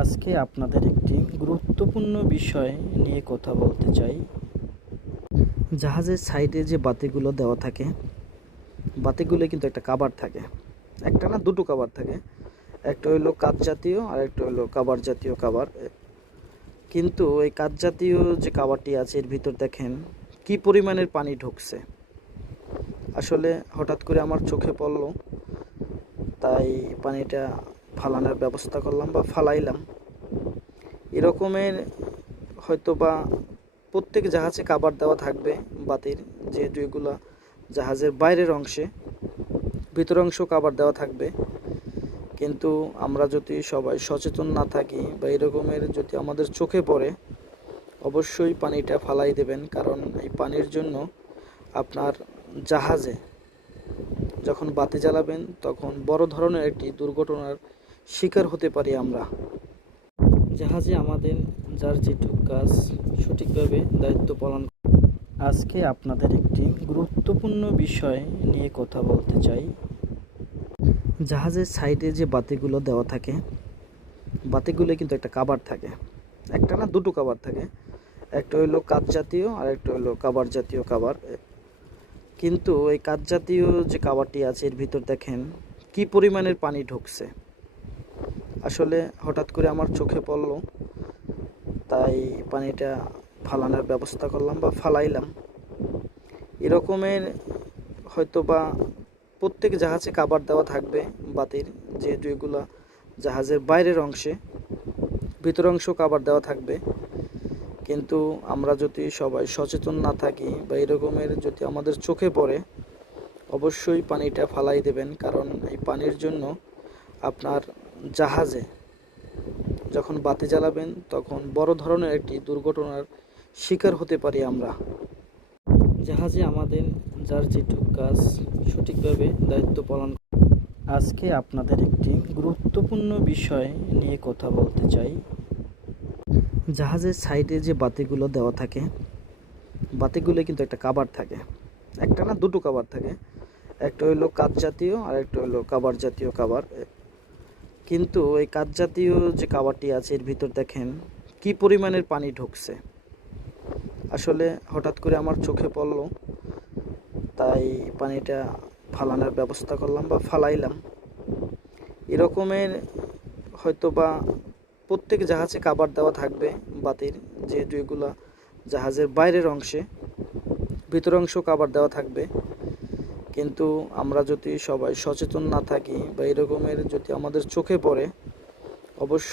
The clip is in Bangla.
আজকে আপনাদের একটি গুরুত্বপূর্ণ বিষয় নিয়ে কথা বলতে চাই। জাহাজের সাইডে যে বাতিগুলো দেওয়া থাকে, বাতিগুলো কিন্তু একটা কাভার থাকে, একটা না দুটো কাভার থাকে। একটা হইলো কাঁচ জাতীয় আর একটা হইলো কাভার জাতীয় কাভার। কিন্তু এই কাঁচ জাতীয় যে কাভারটি আছে এর ভিতর দেখেন কি পরিমাণের পানি ঢুকছে। আসলে হঠাৎ করে আমার চোখে পড়লো, তাই পানিটা ফালানোর ব্যবস্থা করলাম বা ফালাইলাম। এরকমের হয়তো বা প্রত্যেক জাহাজে কাভার দেওয়া থাকবে বাতির, যেহেতু এগুলা জাহাজের বাইরের অংশে, ভিতর অংশ কাভার দেওয়া থাকবে। কিন্তু আমরা যদি সবাই সচেতন না থাকি বা এরকমের যদি আমাদের চোখে পড়ে, অবশ্যই পানিটা ফালাই দেবেন। কারণ এই পানির জন্য আপনার জাহাজে যখন বাতি জ্বালাবেন তখন বড় ধরনের একটি দুর্ঘটনার শিকার হতে পারি আমরা। জাহাজে আমাদের যার যেটুক কাজ সঠিকভাবে দায়িত্ব পালন। আজকে আপনাদের একটি গুরুত্বপূর্ণ বিষয় নিয়ে কথা বলতে চাই। জাহাজের সাইডে যে বাতিগুলো দেওয়া থাকে, বাতিগুলো কিন্তু একটা কাভার থাকে, একটা না দুটো কাভার থাকে। একটা হইলো কাঁচ জাতীয় আর একটা হইলো কাভার জাতীয় কাভার। কিন্তু এই কাঁচ জাতীয় যে কাভারটি আছে এর ভিতর দেখেন কি পরিমাণের পানি ঢুকছে। আসলে হঠাৎ করে আমার চোখে পড়লো, তাই পানিটা ফালানোর ব্যবস্থা করলাম বা ফালাইলাম। এরকমের হয়তো বা প্রত্যেক জাহাজে কাভার দেওয়া থাকবে বাতির, যেহেতু এগুলা জাহাজের বাইরের অংশে, ভিতর অংশ কাভার দেওয়া থাকবে। কিন্তু আমরা যদি সবাই সচেতন না থাকি বা এরকমের যদি আমাদের চোখে পড়ে, অবশ্যই পানিটা ফালাই দেবেন। কারণ এই পানির জন্য আপনার জাহাজে যখন বাতি জ্বালাবেন তখন বড় ধরনের একটি দুর্ঘটনার শিকার হতে পারি আমরা। জাহাজে আমাদের যার যেটুক কাজ সঠিকভাবে দায়িত্ব পালন। আজকে আপনাদের একটি গুরুত্বপূর্ণ বিষয় নিয়ে কথা বলতে চাই। জাহাজের সাইডে যে বাতিগুলো দেওয়া থাকে, বাতিগুলো কিন্তু একটা কাভার থাকে, একটা না দুটো কাভার থাকে। একটা হইলো কাঁচ জাতীয় আর একটা হইলো কাভার জাতীয় কাভার। কিন্তু এই কাঁচ জাতীয় যে কাভারটি আছে এর ভিতর দেখেন কি পরিমাণের পানি ঢুকছে। আসলে হঠাৎ করে আমার চোখে পড়লো, তাই পানিটা ফালানোর ব্যবস্থা করলাম বা ফালাইলাম। এরকমের হয়তো বা প্রত্যেক জাহাজে কাভার দেওয়া থাকবে বাতির, যেহেতু এগুলা জাহাজের বাইরের অংশে, ভিতর অংশ কাভার দেওয়া থাকবে। কিন্তু আমরা যদি সবাই সচেতন না থাকি বা এরকমের যদি আমাদের চোখে পড়ে, অবশ্যই